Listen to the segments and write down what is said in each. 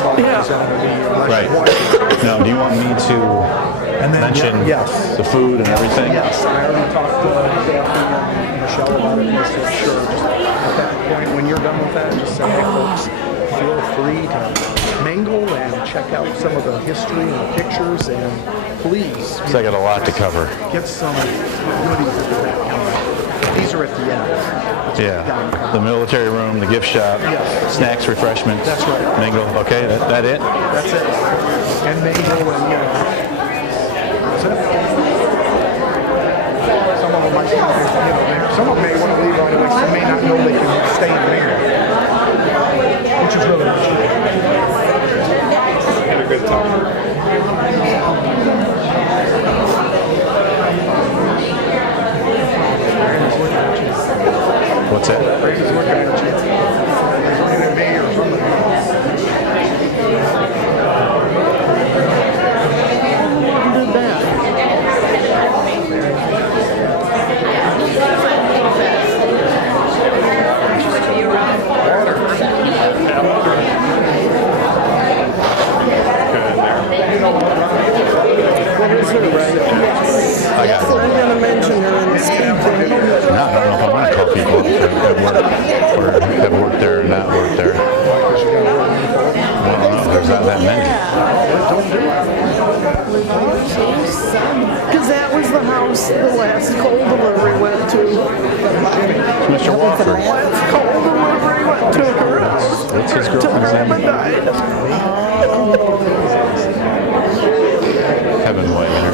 Right. Now, do you want me to mention the food and everything? Yes, I already talked to Kathy and Michelle about it, and they said, sure, just at that point, when you're done with that, just say, hey folks, feel free to mingle and check out some of the history and the pictures, and please. So I got a lot to cover. Get some goodies at the back counter. These are at the end. Yeah, the military room, the gift shop, snacks, refreshments. That's right. Mingle. Okay, that it? That's it. And mingle and that's it. Some of them might, some of them may want to leave right away. Some may not know they can stay in there, which is really good. Had a good time. What's that? Brady's looking at you. He's looking at me or something. Do that. What is her, right? I got it. I'm going to mention her in the speed thing. No, I don't know if I want to call people up that have worked there or not worked there. Well, no, there's not that many. Because that was the house the last coal delivery went to. Mr. Walker. Last coal delivery went to her house. That's his Till girlfriend's Grandma name. died. Kevin Wagner.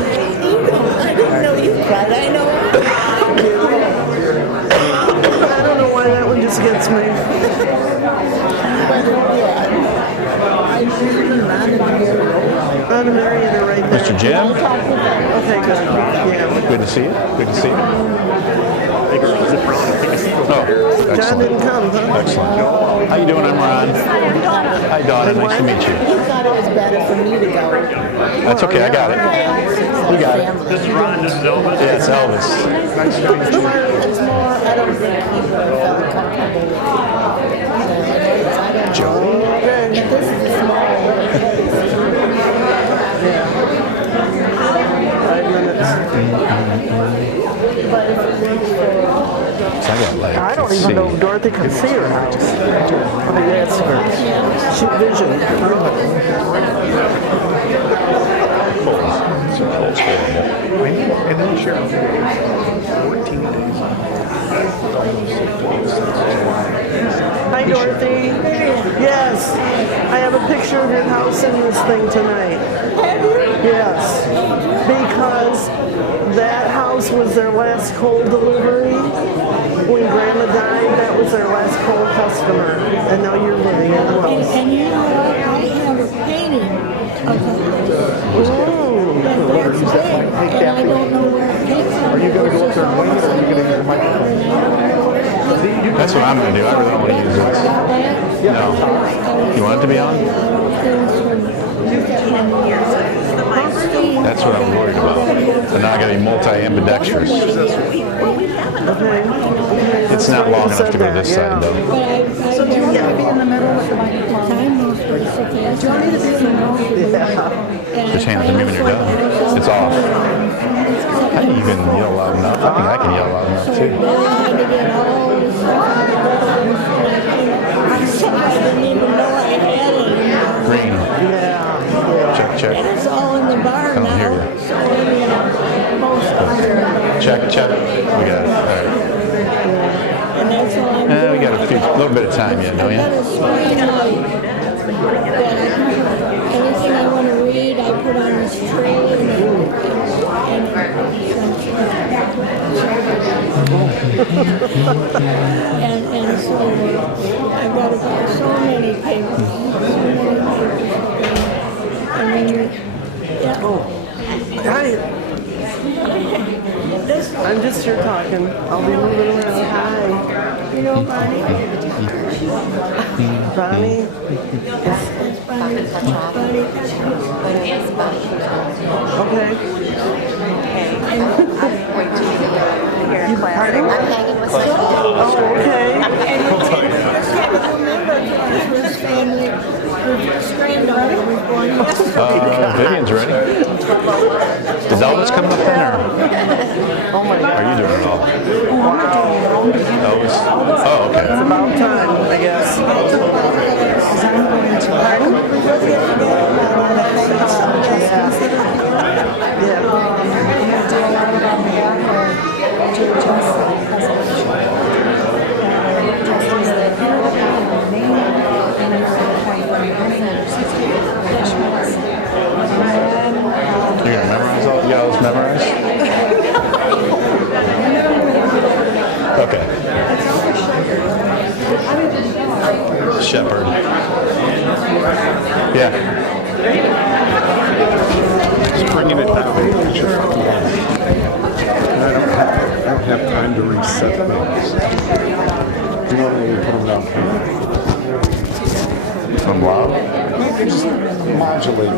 I didn't know you cried. I know. I don't know why that one just gets me. Anna Marietta right there. Mr. Jim? Okay, good. Yeah. Good to see you. Good to see you. Oh, John excellent. didn't come, huh? Excellent. How you doing? I'm Ron. Hi, Donna. Nice to meet you. You thought it was better for me to go. That's okay. I got it. We got it. This is Ron, this is Elvis. Yeah, it's Elvis. It's more, I don't think people felt comfortable with it. Joey? This is a small So I got like, I don't even know if Dorothy can see her house. I mean, that's her. She vision. And then Cheryl, 14 days. Hi, Dorothy. Yes. I have a picture of your house in this thing tonight. Yes. Because that house was their last coal delivery. When Grandma died, that was their last coal customer. And now you're living in the house. And you know what? I have a painting of it. That's big, and I don't know where it came from. Are you going to go up there and wait, or are you going to use the microphone? That's what I'm going to do. I really don't want to use this. No. You want it to be on? That's what I'm worried about. And now I got to be multi-ambidextrous. It's not long enough to go to this side, though. So do you want me to be in the middle with the microphone? Time knows where to sit there. Do you want me to be in the middle? Just hand it to me when you're done. It's off. How do you even yell loud enough? I think I can yell loud enough, too. I didn't even know I had it. Green. Check, check. It's all in the bar now. I don't hear you. So maybe most under. Check, check. We got it. All right. And that's all I'm doing. We got a little bit of time yet, don't you? Anything I want to read, I put on this tray and so I've got about so many papers. And then, yeah. Hi. I'm just here talking. I'll be moving around. Hi. You know, Bonnie? Bonnie? Okay. You pardon? I'm hanging with Sophie. Oh, okay. And remember, his family, his Vivian's ready. Is Elvis coming up then, or Oh my are God. you doing it all? Elvis? Oh, okay. It's about time, I guess. Pardon? Yeah. You're gonna memorize all? You got all this memorized? Okay. Shepherd. Yeah. Just bringing it down. I don't have time to reset things. Normally we put them down. From loud? Just modulate.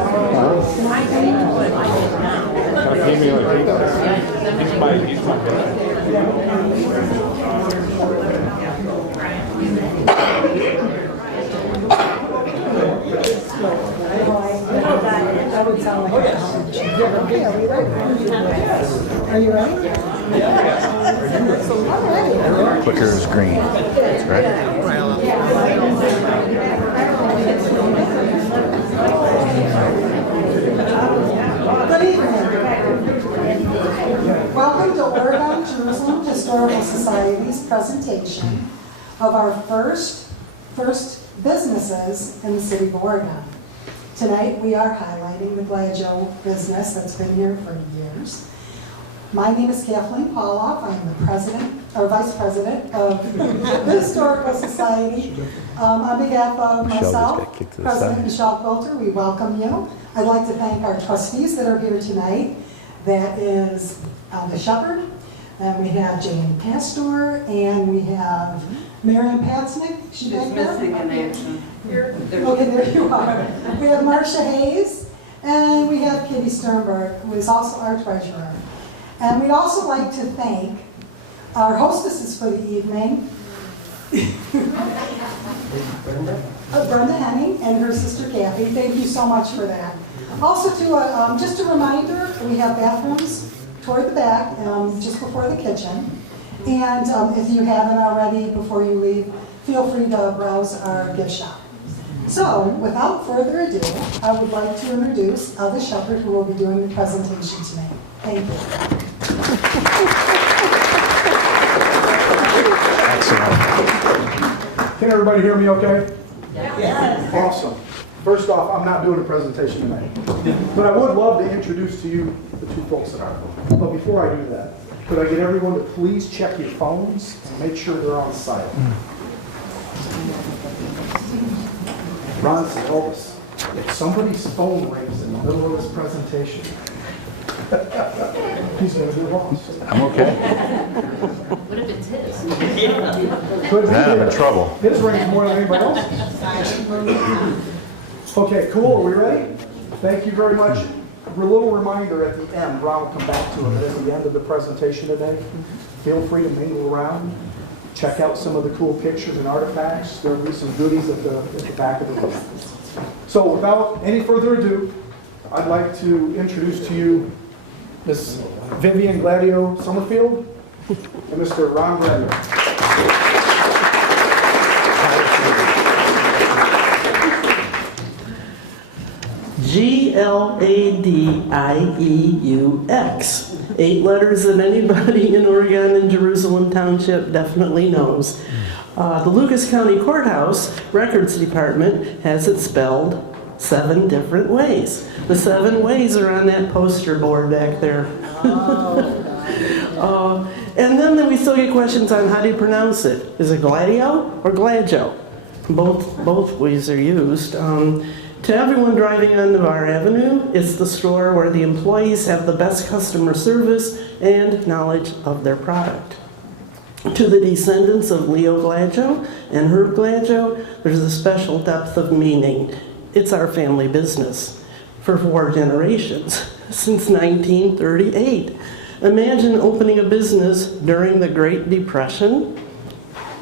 Kind of pay me like he does. Are you ready? Clicker is green, right? Good evening. Welcome to Oregon Jerusalem Historical Society's presentation of our first businesses in the city of Oregon. Tonight we are highlighting the Gladieux business that's been here for years. My name is Kathleen Pauloff. I'm the vice president of the Historical Society. On behalf of myself, President Michelle Coulter, we welcome you. I'd like to thank our trustees that are here tonight. That is the Shepherd, and we have Jane Pastor, and we have Miriam Patznick. She's back there? Missing an action. Okay, there you are. We have Marcia Hayes, and we have Kitty Sternberg, who is also our treasurer. And we'd also like to thank our hostesses for the evening, Brenda Henning and her sister Kathy. Thank you so much for that. Also, just a reminder, we have bathrooms toward the back, just before the kitchen. And if you haven't already, before you leave, feel free to browse our gift shop. So, without further ado, I would like to introduce the Shepherd, who will be doing the presentation tonight. Thank you. Excellent. Can everybody hear me okay? Yes. Awesome. First off, I'm not doing a presentation tonight, but I would love to introduce to you the two folks that are. But before I do that, could I get everyone to please check your phones and make sure they're on silent? Ron said, Elvis, if somebody's phone rings in the middle of this presentation, he's going to be lost. I'm okay. What if it's his? Could be Then I'm in his. trouble. His rings more than anybody else's. Okay, cool. Are we ready? Thank you very much. A little reminder at the end, Ron will come back to it, but at the end of the presentation today, feel free to mingle around, check out some of the cool pictures and artifacts. There will be some goodies at the back of the room. So without any further ado, I'd like to introduce to you Miss Vivian Gladieux Summerfield and Mr. Ron Bradley. Gladieux. 8 letters that anybody in Oregon and Jerusalem Township definitely knows. The Lucas County Courthouse Records Department has it spelled 7 different ways. The 7 ways are on that poster board back there. And then we still get questions on how do you pronounce it. Is it Gladieux or Gladieux? Both ways are used. To everyone driving on Navarre Avenue, it's the store where the employees have the best customer service and knowledge of their product. To the descendants of Leo Gladieux and Herb Gladieux, there's a special depth of meaning. It's our family business for 4 generations, since 1938. Imagine opening a business during the Great Depression,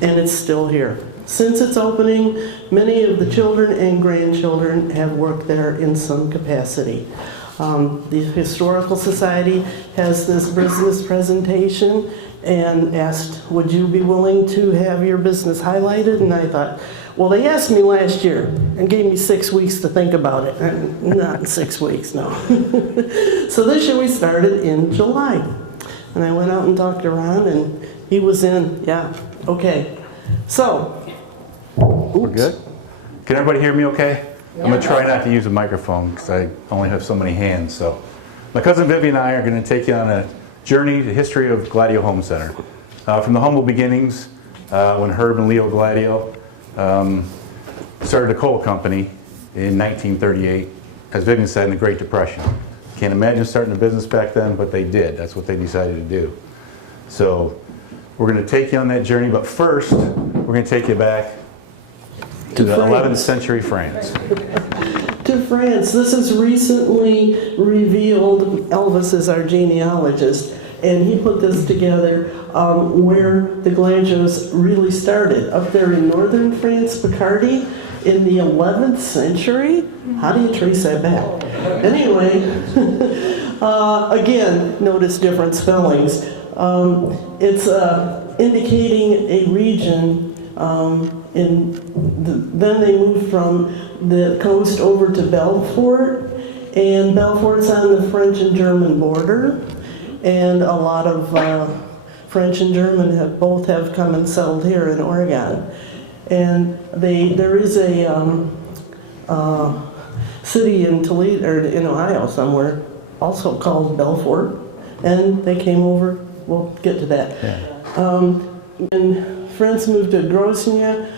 and it's still here. Since its opening, many of the children and grandchildren have worked there in some capacity. The Historical Society has this business presentation and asked, would you be willing to have your business highlighted? And I thought, well, they asked me last year and gave me 6 weeks to think about it. Not 6 weeks, no. So this year we started in July. And I went out and talked to Ron, and he was in, yeah, okay. So, We're good? Can everybody hear me okay? I'm going to try not to use a microphone because I only have so many hands. So, my cousin Vivian and I are going to take you on a journey to the history of Gladieux Home Center. From the humble beginnings, when Herb and Leo Gladieux started a coal company in 1938, as Vivian said, in the Great Depression. Can't imagine starting a business back then, but they did. That's what they decided to do. So, we're going to take you on that journey, but first, we're going to take you back to the 11th century France. to France. This is recently revealed. Elvis is our genealogist, and he put this together where the Gladieux really started. Up there in northern France, Picardy, in the 11th century? How do you trace that back? Anyway, again, notice different spellings. It's indicating a region. Then they moved from the coast over to Belfort, and Belfort's on the French and German border, and a lot of French and German both have come and settled here in Oregon. And there is a city in Toledo, or in Ohio somewhere, also called Belfort, and they came over. We'll get to that. Yeah. And France moved to Grosnia.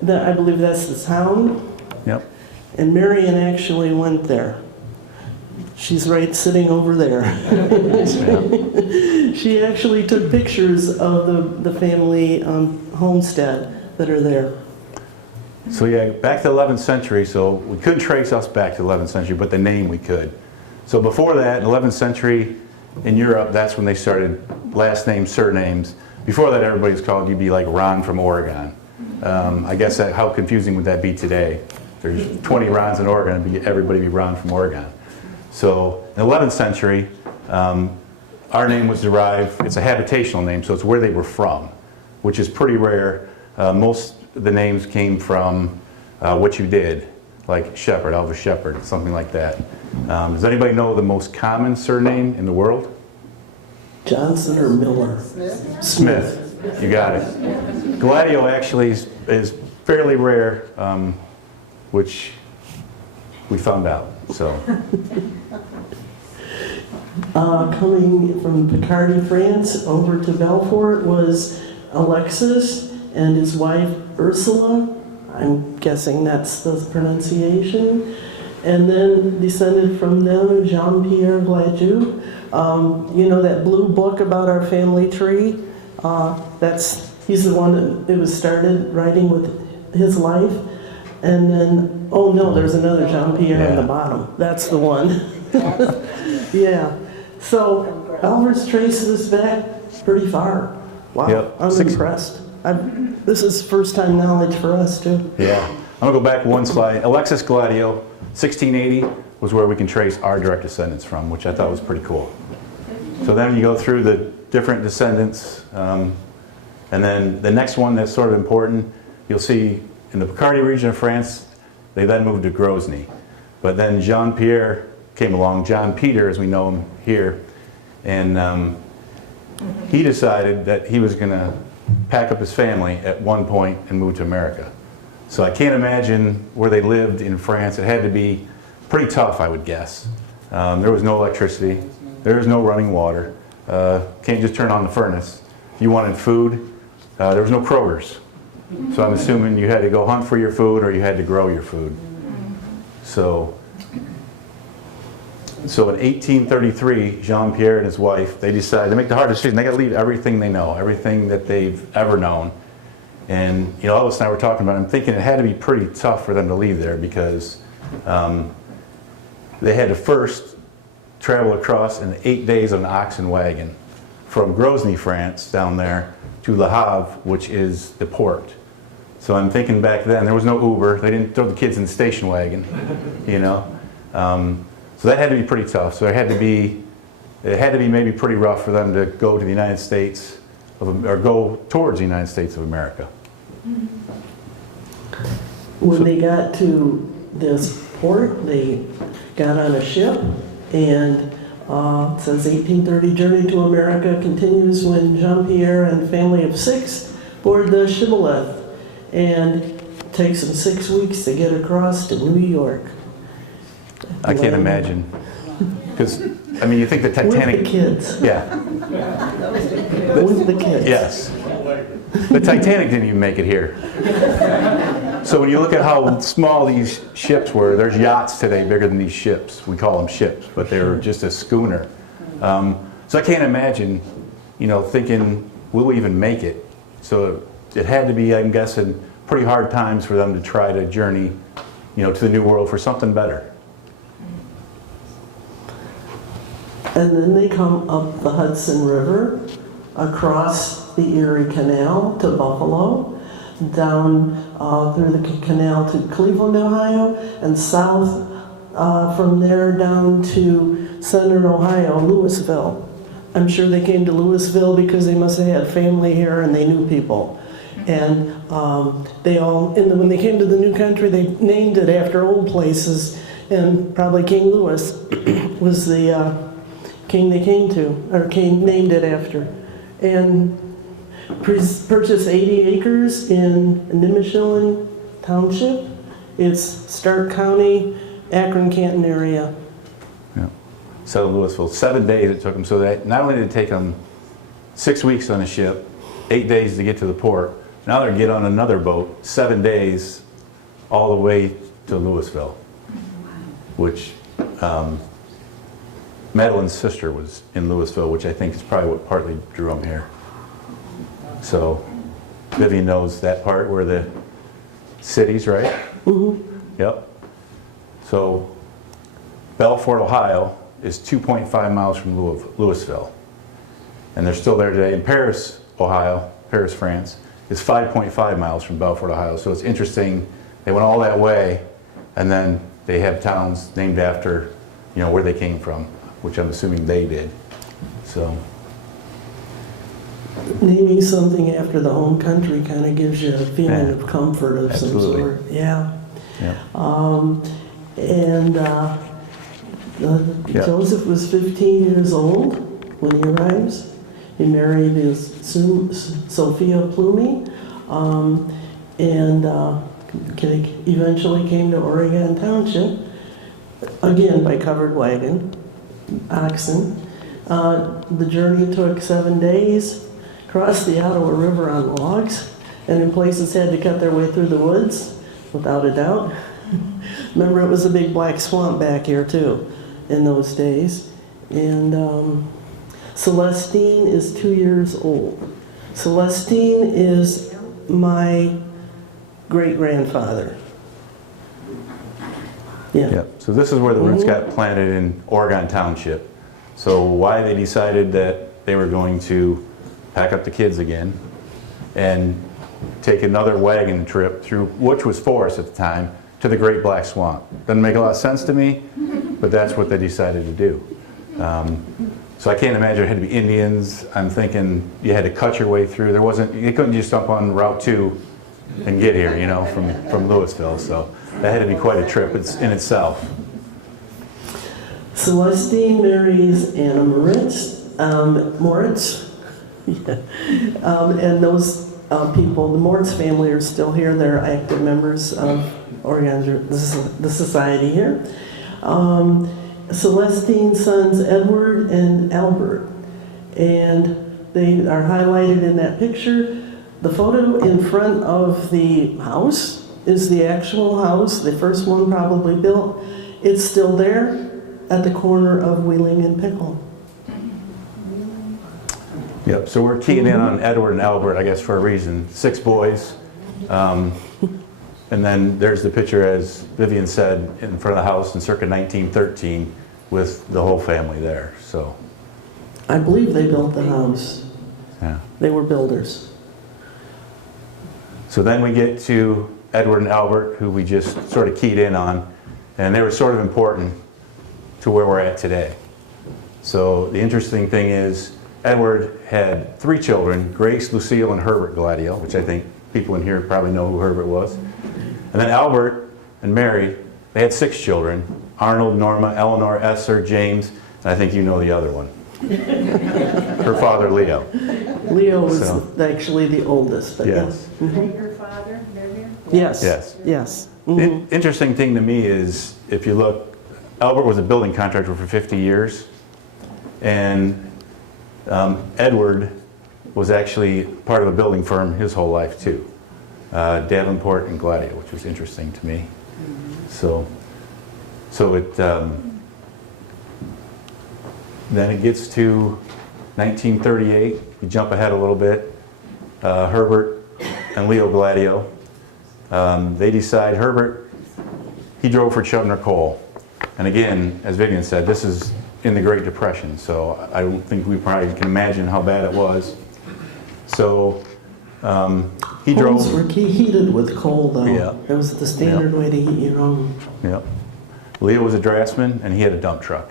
I believe that's the town. Yep. And Marion actually went there. She's right sitting over there. She actually took pictures of the family homestead that are there. So yeah, back to the 11th century, so we couldn't trace us back to the 11th century, but the name we could. So before that, in the 11th century in Europe, that's when they started last names, surnames. Before that, everybody was called, you'd be like Ron from Oregon. I guess how confusing would that be today? There's 20 Rons in Oregon, everybody be Ron from Oregon. So in the 11th century, our name was derived, it's a habitational name, so it's where they were from, which is pretty rare. Most of the names came from what you did, like Shepherd, Elvis Shepherd, something like that. Does anybody know the most common surname in the world? Johnson or Miller? Smith. You got it. Gladieux actually is fairly rare, which we found out. So. Coming from Picardy, France, over to Belfort was Alexis and his wife Ursula. I'm guessing that's the pronunciation. And then descended from them, Jean-Pierre Gladieux. You know that blue book about our family tree? He's the one that it was started writing with his life. And then, oh no, there's another Jean-Pierre on the bottom. That's the one. Yeah. So Elvis traces us back pretty far. Wow, Yep. I'm impressed. This is first time knowledge for us too. Yeah. I'm going to go back one slide. Alexis Gladieux, 1680 was where we can trace our direct descendants from, which I thought was pretty cool. So then you go through the different descendants, and then the next one that's sort of important, you'll see in the Picardy region of France, they then moved to Grosny. But then Jean-Pierre came along, John Peter as we know him here, and he decided that he was going to pack up his family at one point and move to America. So I can't imagine where they lived in France. It had to be pretty tough, I would guess. There was no electricity. There was no running water. Can't just turn on the furnace. If you wanted food, there was no Kroger's. So I'm assuming you had to go hunt for your food or you had to grow your food. So in 1833, Jean-Pierre and his wife, they decided to make the hard decision. They got to leave everything they know, everything that they've ever known. And you know, Elvis and I were talking about it. I'm thinking it had to be pretty tough for them to leave there because they had to first travel across in 8 days on an oxen wagon from Grosny, France, down there to Le Havre, which is the port. So I'm thinking back then, there was no Uber. They didn't throw the kids in the station wagon, you know. So that had to be pretty tough. So it had to be maybe pretty rough for them to go to the United States, or go towards the United States of America. When they got to this port, they got on a ship, and it says 1830 journey to America continues when Jean-Pierre and family of 6 board the shibboleth, and it takes them 6 weeks to get across to New York. I can't imagine. Because, I mean, you think the Titanic... With the kids. Yeah. With the kids. Yes. The Titanic didn't even make it here. So when you look at how small these ships were, there's yachts today bigger than these ships. We call them ships, but they were just a schooner. So I can't imagine, you know, thinking, will we even make it? So it had to be, I'm guessing, pretty hard times for them to try to journey, you know, to the New World for something better. And then they come up the Hudson River, across the Erie Canal to Buffalo, down through the canal to Cleveland, Ohio, and south from there down to Center, Ohio, Louisville. I'm sure they came to Louisville because they must have had family here and they knew people. And when they came to the new country, they named it after old places, and probably King Louis was the king they came to, or king named it after. And purchased 80 acres in Nimishillen Township. It's Stark County, Akron-Canton area. Yeah. So Louisville, 7 days it took them. So that not only did it take them 6 weeks on a ship, 8 days to get to the port, now they're get on another boat, 7 days, all the way to Louisville, which Madeline's sister was in Louisville, which I think is probably what partly drew them here. So Vivian knows that part where the cities, right? Mm-hmm. Yep. So Belfort, Ohio is 2.5 miles from Louisville. And they're still there today. And Paris, Ohio, Paris, France, is 5.5 miles from Belfort, Ohio. So it's interesting, they went all that way, and then they have towns named after, you know, where they came from, which I'm assuming they did. So naming something after the home country kind of gives you a feeling of comfort of Absolutely. some sort. Yeah. yeah. Joseph was 15 years old when he arrives. He married his Sophia Plumey, and eventually came to Oregon Township, again by covered wagon, oxen. The journey took 7 days, crossed the Ottawa River on logs, and in places had to cut their way through the woods, without a doubt. Remember, it was a big black swamp back here too in those days. And Celestine is 2 years old. Celestine is my great-grandfather. Yeah. Yep. So this is where the roots got planted in Oregon Township. So why they decided that they were going to pack up the kids again and take another wagon trip through, which was forest at the time, to the Great Black Swamp. Doesn't make a lot of sense to me, but that's what they decided to do. So I can't imagine it had to be Indians. I'm thinking you had to cut your way through. You couldn't just jump on Route 2 and get here, you know, from Louisville. So that had to be quite a trip in itself. Celestine marries Anna Moritz. Yeah. And those people, the Moritz family, are still here. They're active members of Oregon, the society here. Celestine's sons Edward and Albert, and they are highlighted in that picture. The photo in front of the house is the actual house, the first one probably built. It's still there at the corner of Wheeling and Pickle. Yep, so we're keying in on Edward and Albert, I guess, for a reason. 6 boys. And then there's the picture, as Vivian said, in front of the house in circa 1913 with the whole family there. So I believe they built the house. yeah. They were builders. So then we get to Edward and Albert, who we just sort of keyed in on, and they were sort of important to where we're at today. So the interesting thing is, Edward had 3 children, Grace, Lucille, and Herbert Gladieux, which I think people in here probably know who Herbert was. And then Albert and Mary, they had 6 children, Arnold, Norma, Eleanor, Esther, James, and I think you know the other one. Her father, Leo. Leo was So- actually the oldest, but Yes. Is that your father, Vivian? yes. Yes. Yes. The interesting thing to me is, if you look, Albert was a building contractor for 50 years, and Edward was actually part of a building firm his whole life too. Davenport and Gladieux, which was interesting to me. So it then it gets to 1938. We jump ahead a little bit. Herbert and Leo Gladieux. They decide, Herbert, he drove for Chubner Coal. And again, as Vivian said, this is in the Great Depression, so I don't think we probably can imagine how bad it was. So he Homes drove. were heated with coal, though. Yeah. It was the standard way to heat your home. Yep. Leo was a draftsman, and he had a dump truck.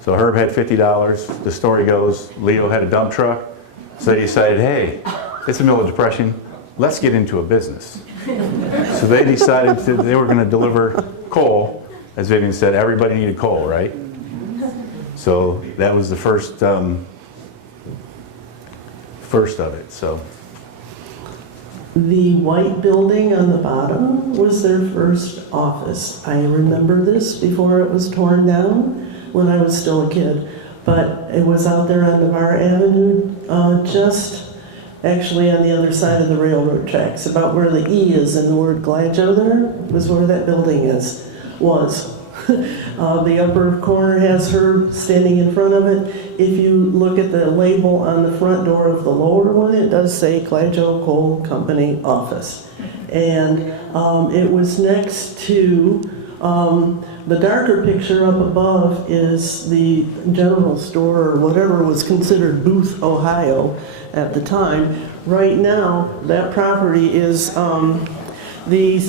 So Herb had $50. The story goes, Leo had a dump truck, so they decided, hey, it's the middle of the Depression, let's get into a business. So they decided they were going to deliver coal. As Vivian said, everybody needed coal, right? So that was the first of it. So The white building on the bottom was their first office. I remember this before it was torn down when I was still a kid. But it was out there on Navarre Avenue, just actually on the other side of the railroad tracks, about where the E is in the word Gladieux there, was where that building was. The upper corner has her standing in front of it. If you look at the label on the front door of the lower one, it does say Gladieux Coal Company Office. And it was next to, the darker picture up above is the general store, or whatever was considered Booth, Ohio at the time. Right now, that property is the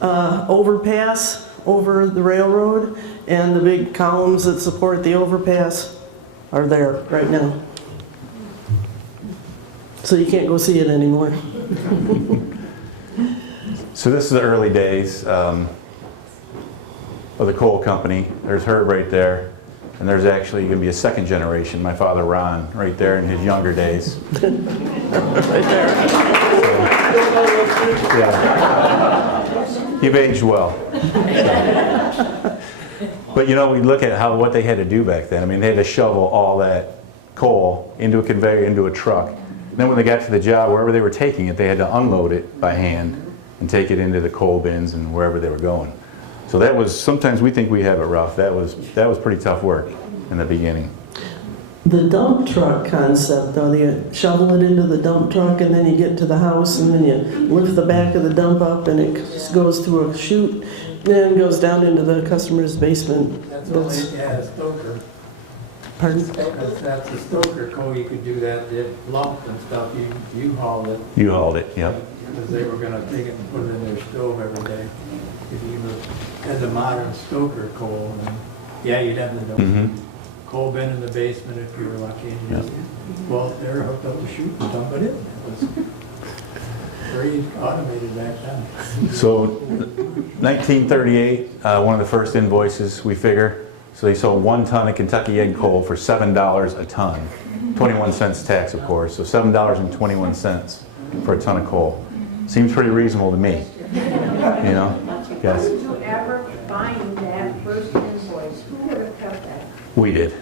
overpass over the railroad, and the big columns that support the overpass are there right now. So you can't go see it anymore. So this is the early days of the coal company. There's Herb right there, and there's actually going to be a second generation, my father Ron, right there in his younger days. Right there. Yeah. You've aged well. But you know, we look at what they had to do back then. I mean, they had to shovel all that coal into a conveyor, into a truck. And then when they got to the job, wherever they were taking it, they had to unload it by hand and take it into the coal bins and wherever they were going. So that was, sometimes we think we have it rough. That was pretty tough work in the beginning. The dump truck concept, though, you shovel it into the dump truck, and then you get to the house, and then you lift the back of the dump up, and it goes through a chute, then goes down into the customer's basement. That's only, yeah, a stoker. Pardon? That's a stoker coal, you could do that, the lump and stuff, you hauled it. You hauled it, yep. Because they were gonna take it and put it in their stove every day. If you had the modern stoker coal, then, yeah, you'd have the coal bin in the basement if you were lucky, and you just go out there, hooked up the chute and dump it in. It was very automated back then. So 1938, one of the first invoices we figure. So they sold 1 ton of Kentucky egg coal for $7 a ton. 21 cents tax, of course. So $7.21 for a ton of coal. Seems pretty reasonable to me. You know? Yes. Did you ever find that first invoice? Who would have kept that? We did.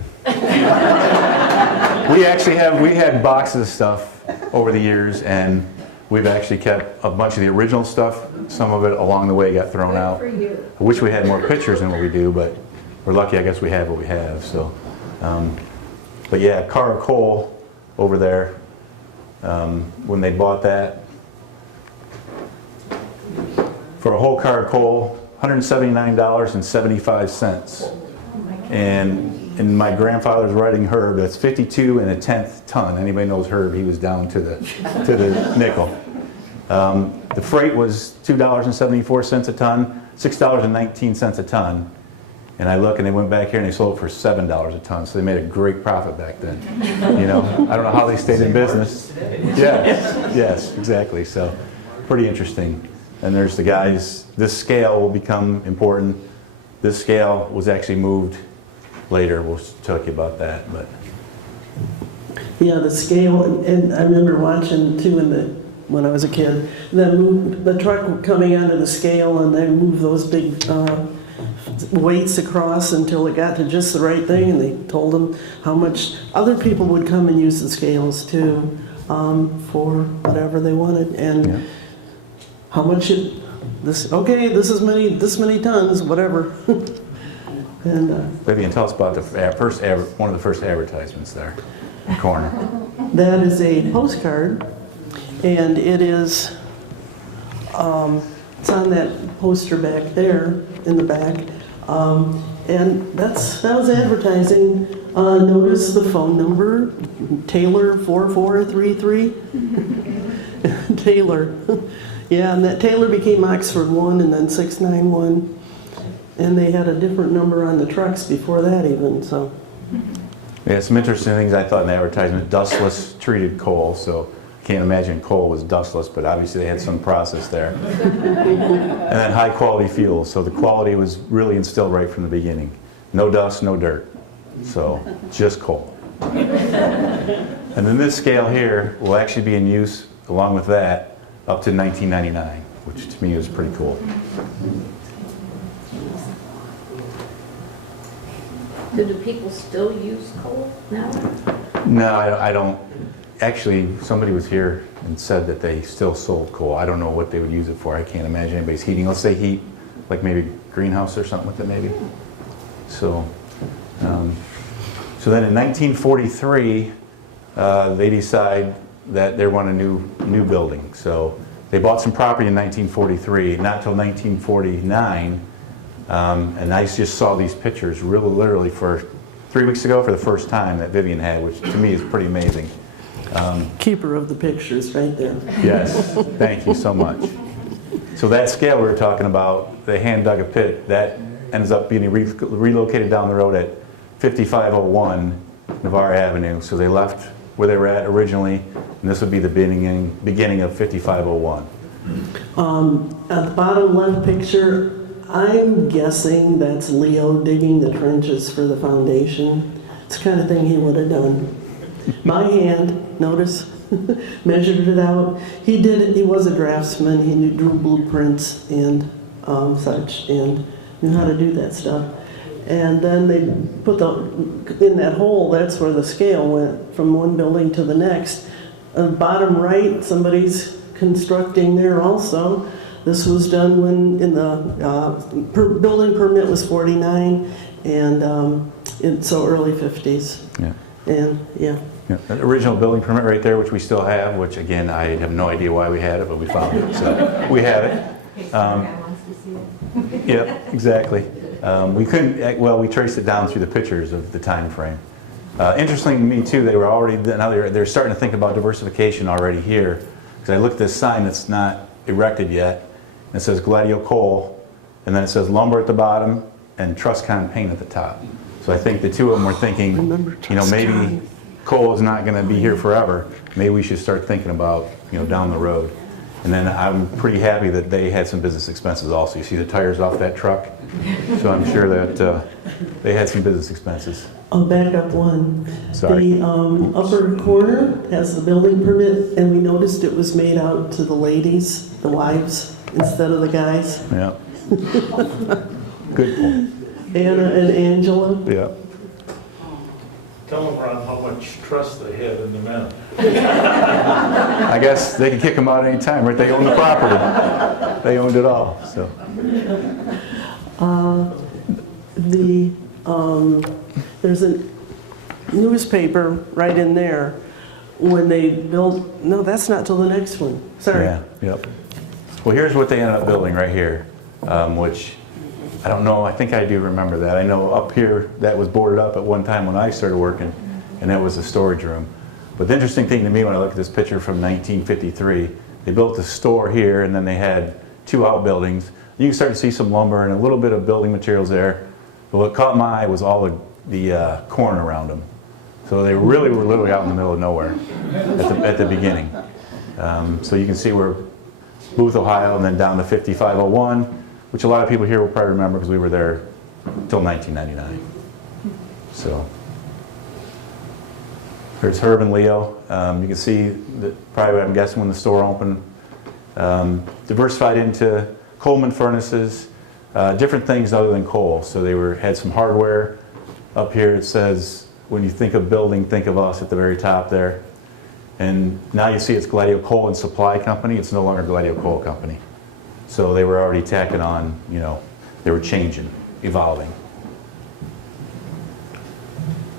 We had boxes of stuff over the years, and we've actually kept a bunch of the original stuff. Some of it along the way got thrown out. For you. I wish we had more pictures than what we do, but we're lucky, I guess we have what we have. So, but yeah, car of coal over there, when they bought that, for a whole car of coal, $179.75. And in my grandfather's writing Herb, that's 52 1/10 ton. Anybody knows Herb, he was down to the nickel. The freight was $2.74 a ton, $6.19 a ton. And I look and they went back here and they sold it for $7 a ton, so they made a great profit back then. You know, I don't know how they stayed in business. Yes, exactly. So pretty interesting. And there's the guys, this scale will become important. This scale was actually moved later. We'll talk you about that. But Yeah, the scale, and I remember watching too when I was a kid, the truck coming onto the scale and they move those big weights across until it got to just the right thing, and they told them how much other people would come and use the scales too for whatever they wanted, and how much this is this many tons, whatever. And Vivian, tell us about the one of the first advertisements there, in the corner. that is a postcard, and it is it's on that poster back there in the back. And that was advertising. Notice the phone number, Taylor 4433. Taylor. Yeah, and that Taylor became Oxford 1 and then 691. And they had a different number on the trucks before that even, so. Yeah, some interesting things I thought in the advertisement. Dustless treated coal, so can't imagine coal was dustless, but obviously they had some process there. And then high quality fuel, so the quality was really instilled right from the beginning. No dust, no dirt, so just coal. And then this scale here will actually be in use along with that up to 1999, which to me is pretty cool. Do the people still use coal now? No, I don't. Actually, somebody was here and said that they still sold coal. I don't know what they would use it for. I can't imagine anybody's heating. Let's say heat, like maybe greenhouse or something with it maybe. So, so then in 1943, they decide that they want a new building. So they bought some property in 1943, not till 1949. And I just saw these pictures really literally for 3 weeks ago for the first time that Vivian had, which to me is pretty amazing. Keeper of the pictures right there. Yes, thank you so much. So that scale we were talking about, they hand dug a pit, that ends up being relocated down the road at 5501 Navarre Avenue. So they left where they were at originally, and this would be the beginning of 5501. At the bottom left picture, I'm guessing that's Leo digging the trenches for the foundation. It's the kind of thing he would have done. My hand, notice, measured it out. He did it. He was a draftsman. He drew blueprints and such, and knew how to do that stuff. And then they put in that hole. That's where the scale went from one building to the next. Bottom right, somebody's constructing there also. This was done when in the building permit was 49, and so early 50s. Yeah. And yeah. Yeah, the original building permit right there, which we still have, which again, I have no idea why we had it, but we found it, so we have it. Yep, exactly. We couldn't, well, we traced it down through the pictures of the time frame. Interesting to me too, they were already, now they're starting to think about diversification already here, because I looked at this sign that's not erected yet, and it says Gladieux Coal, and then it says lumber at the bottom, and Truscon paint at the top. So I think the two of them were thinking, you know, maybe coal is not going to be here forever. Maybe we should start thinking about, you know, down the road. And then I'm pretty happy that they had some business expenses also. You see the tires off that truck? So I'm sure that they had some business expenses. I'll back up one. Sorry. The upper corner has the building permit, and we noticed it was made out to the ladies, the wives, instead of the guys. Yeah. Good point. Anna and Angela. Yeah. Tell them, Ron, how much trust they had in the men. I guess they could kick them out any time, right? They owned the property. They owned it all. So. There's a newspaper right in there when they built. No, that's not till the next one. Sorry. Yeah. Yep. Well, here's what they ended up building right here, which I don't know. I think I do remember that. I know up here that was boarded up at one time when I started working, and that was a storage room. But the interesting thing to me when I look at this picture from 1953, They built a store here, and then they had 2 outbuildings. You can start to see some lumber and a little bit of building materials there. But what caught my eye was all the corn around them. So they really were literally out in the middle of nowhere at the beginning. So you can see we're Booth, Ohio, and then down to 5501, which a lot of people here will probably remember because we were there until 1999. So there's Herb and Leo. You can see that probably, I'm guessing, when the store opened, diversified into Coleman furnaces, different things other than coal. So they had some hardware. Up here it says, when you think of building, think of us at the very top there. And now you see it's Gladieux Coal and Supply Company. It's no longer Gladieux Coal Company. So they were already tacking on, you know, they were changing, evolving.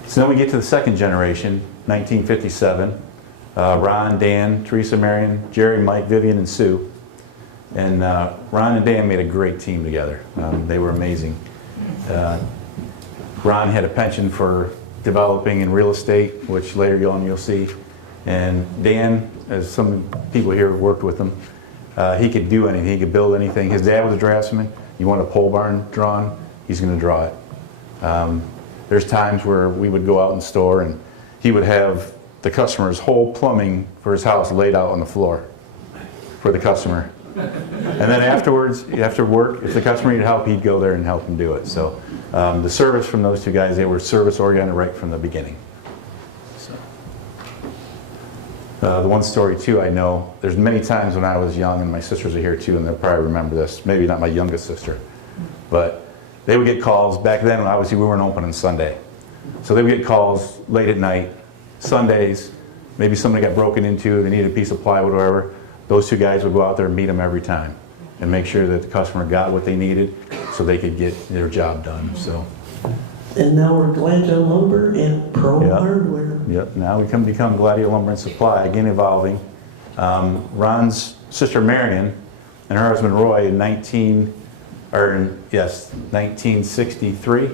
So then we get to the second generation, 1957. Ron, Dan, Teresa, Marion, Jerry, Mike, Vivian, and Sue. And Ron and Dan made a great team together. They were amazing. Ron had a penchant for developing in real estate, which later you'll see. And Dan, as some people here worked with him, he could do anything. He could build anything. His dad was a draftsman. You want a pole barn drawn, he's going to draw it. There's times where we would go out in the store and he would have the customer's whole plumbing for his house laid out on the floor for the customer. And then afterwards, after work, if the customer needed help, he'd go there and help him do it. So the service from those 2 guys, they were service-oriented right from the beginning. So. The one story, too, I know, there's many times when I was young, and my sisters are here, too, and they'll probably remember this. Maybe not my youngest sister. But they would get calls. Back then, obviously, we weren't open on Sunday. So they would get calls late at night, Sundays. Maybe somebody got broken into, they needed a piece of plywood or whatever. Those 2 guys would go out there and meet them every time and make sure that the customer got what they needed so they could get their job done. So. And now we're Gladieux Lumber and Pro Yep. Hardware. Yep, now we can become Gladieux Lumber and Supply, again evolving. Ron's sister Marion and her husband Roy in 1963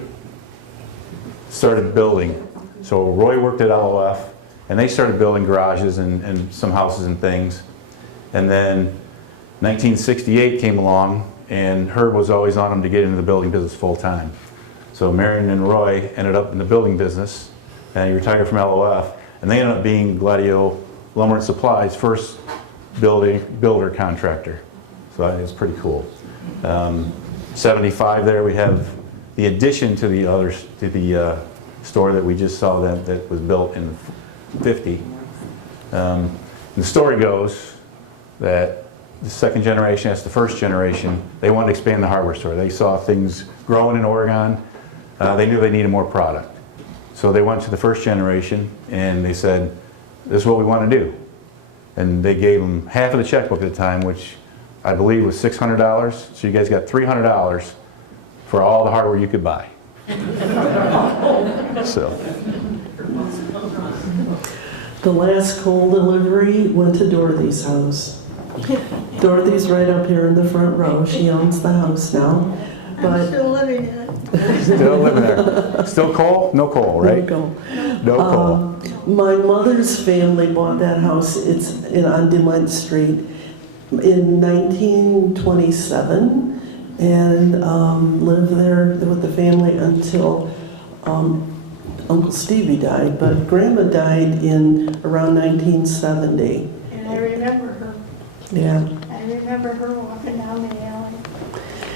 started building. So Roy worked at LOF and they started building garages and some houses and things. And then 1968 came along and Herb was always on him to get into the building business full time. So Marion and Roy ended up in the building business and he retired from LOF and they ended up being Gladieux Lumber and Supply's first builder contractor. So that is pretty cool. 75 there we have the addition to the store that we just saw that was built in 50. The story goes that the second generation, that's the first generation, they wanted to expand the hardware store. They saw things growing in Oregon. They knew they needed more product. So they went to the first generation and they said, this is what we want to do. And they gave them half of the checkbook at the time, which I believe was $600. So you guys got $300 for all the hardware you could buy. So. The last coal delivery went to Dorothy's house. Dorothy's right up here in the front row. She owns the house now. I'm still living in it. Still living there. Still coal? No coal, right? No coal. No coal. My mother's family bought that house. It's on DeMont Street in 1927 and lived there with the family until Uncle Stevie died. But Grandma died in around 1970. And I remember her. Yeah. I remember her walking down the alley.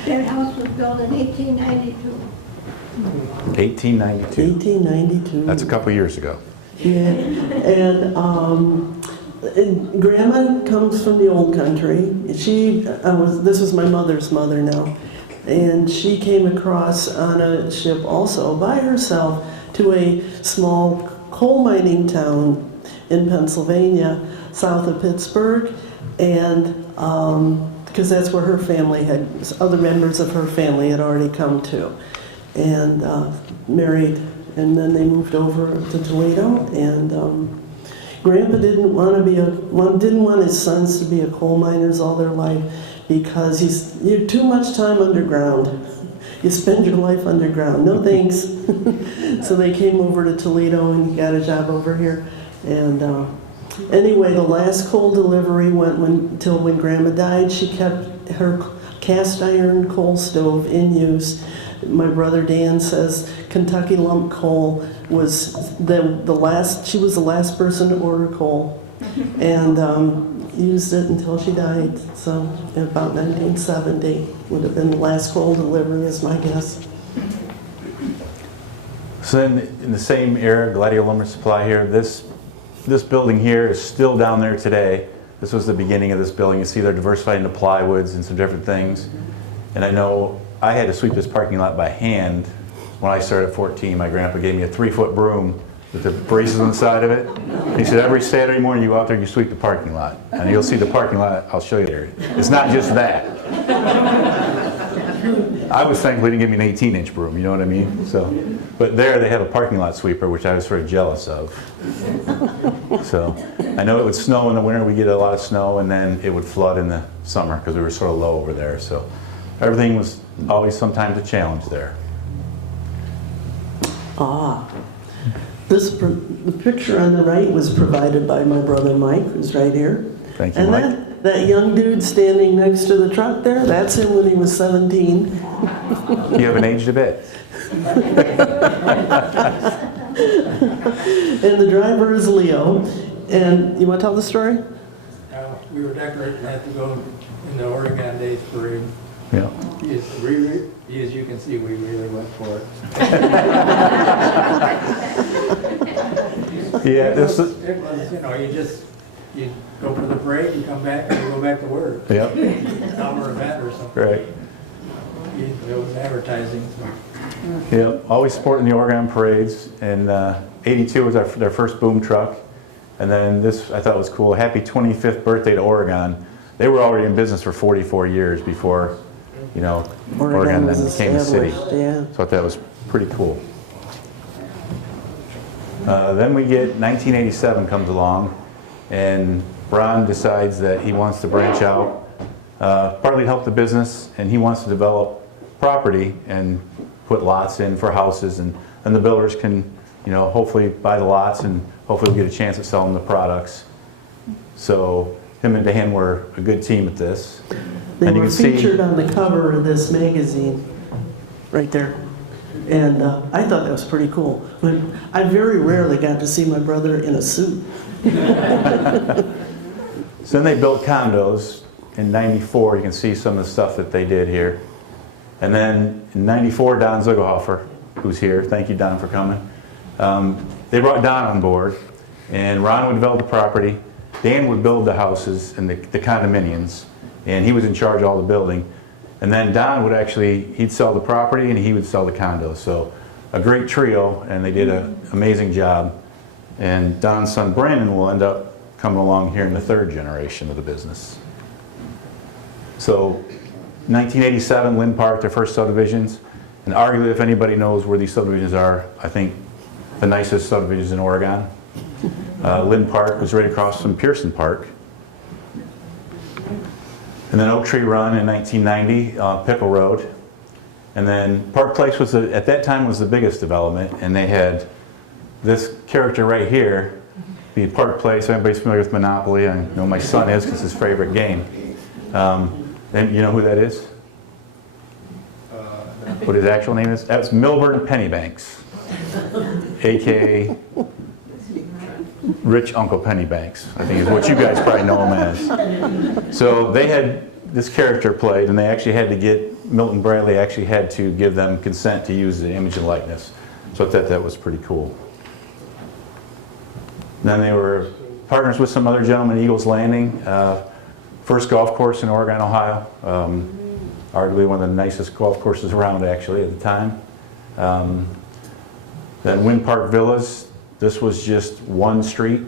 That house was built in 1892. 1892. 1892. That's a couple years ago. Yeah, and Grandma comes from the old country. This was my mother's mother now, and she came across on a ship also by herself to a small coal mining town in Pennsylvania, south of Pittsburgh, and because that's where her family other members of her family had already come to, and married. And then they moved over to Toledo, and Grandpa didn't want his sons to be coal miners all their life because you have too much time underground. You spend your life underground. No thanks. So they came over to Toledo and he got a job over here, and Anyway, the last coal delivery went until when Grandma died. She kept her cast iron coal stove in use. My brother Dan says Kentucky lump coal was the last. She was the last person to order coal, and used it until she died. So about 1970 would have been the last coal delivery, is my guess. So then, in the same era, Gladieux Lumber Supply here, this building here is still down there today. This was the beginning of this building. You see they're diversified into plywoods and some different things. And I know I had to sweep this parking lot by hand when I started at 14. My grandpa gave me a 3-foot broom with the braces on the side of it. He said, every Saturday morning you go out there and you sweep the parking lot. And you'll see the parking lot, I'll show you there. It's not just that. I was thankful he didn't give me an 18-inch broom, you know what I mean? So, but there they have a parking lot sweeper, which I was sort of jealous of. So I know it would snow in the winter, we get a lot of snow, and then it would flood in the summer because we were sort of low over there. So everything was always sometimes a challenge there. The picture on the right was provided by my brother Mike, who's right here. Thank you, and Mike. That young dude standing next to the truck there, that's him when he was 17. You haven't aged a bit. And the driver is Leo. And you want to tell the story? We were decorating, had to go in the Oregon Days Parade. Yeah. As you can see, we really went for it. Yeah, this is, It was, you go for the parade, you come back, and you go back to work. yep, Summer event or something. right. It was advertising, so. Yep, always supporting the Oregon parades. And 82 was their first boom truck. And then this I thought was cool, happy 25th birthday to Oregon. They were already in business for 44 years before, Oregon then became a city. Yeah. So I thought that was pretty cool. Then we get 1987 comes along, and Ron decides that he wants to branch out, partly to help the business, and he wants to develop property and put lots in for houses, and the builders can, hopefully buy the lots and hopefully we'll get a chance at selling the products. So him and Dan were a good team at this. They and you were can see, featured on the cover of this magazine, right there. And I thought that was pretty cool. But I very rarely got to see my brother in a suit. So then they built condos in 94. You can see some of the stuff that they did here. And then in 94, Don Zugelhofer, who's here, thank you, Don, for coming. They brought Don on board, and Ron would develop the property. Dan would build the houses and the condominiums, and he was in charge of all the building. And then Don would he'd sell the property and he would sell the condos. So a great trio, and they did an amazing job. And Don's son Brandon will end up coming along here in the 3rd generation of the business. So 1987, Lynn Park, their first subdivisions. And arguably, if anybody knows where these subdivisions are, I think the nicest subdivisions in Oregon. Lynn Park was right across from Pearson Park. And then Oak Tree Run in 1990, Pickle Road. And then Park Place was, at that time, was the biggest development. And they had this character right here, the Park Place. Everybody's familiar with Monopoly. I know my son is because it's his favorite game. And you know who that is? What his actual name is? That's Milburn Pennybanks, a.k.a. Rich Uncle Pennybanks, I think is what you guys probably know him as. So they had this character played, and they actually had to Milton Bradley actually had to give them consent to use the image and likeness. So I thought that was pretty cool. Then they were partners with some other gentlemen, Eagles Landing, first golf course in Oregon, Ohio. Arguably one of the nicest golf courses around actually at the time. Then Wind Park Villas. This was just one street.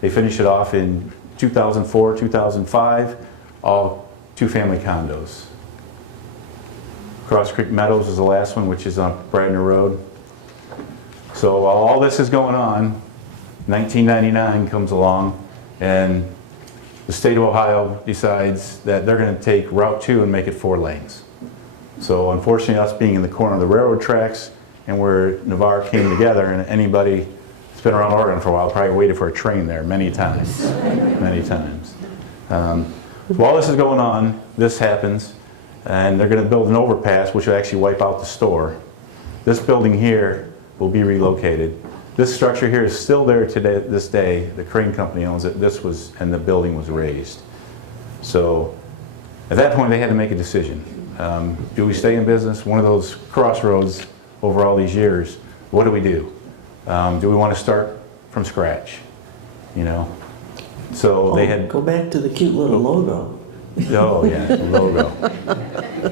They finished it off in 2004, 2005, all 2-family condos. Cross Creek Meadows is the last one, which is on Bradner Road. So while all this is going on, 1999 comes along, and the state of Ohio decides that they're going to take Route 2 and make it 4 lanes. So unfortunately, us being in the corner of the railroad tracks and where Navarre came together, and anybody it's been around Oregon for a while, probably waited for a train there many times, many times. While this is going on, this happens, and they're going to build an overpass which will actually wipe out the store. This building here will be relocated. This structure here is still there today, this day. The crane company owns it. And the building was raised. So at that point, they had to make a decision. Do we stay in business? One of those crossroads over all these years. What do we do? Do we want to start from scratch? You know? So they had... Go back to the cute little logo. Oh, yeah, the logo.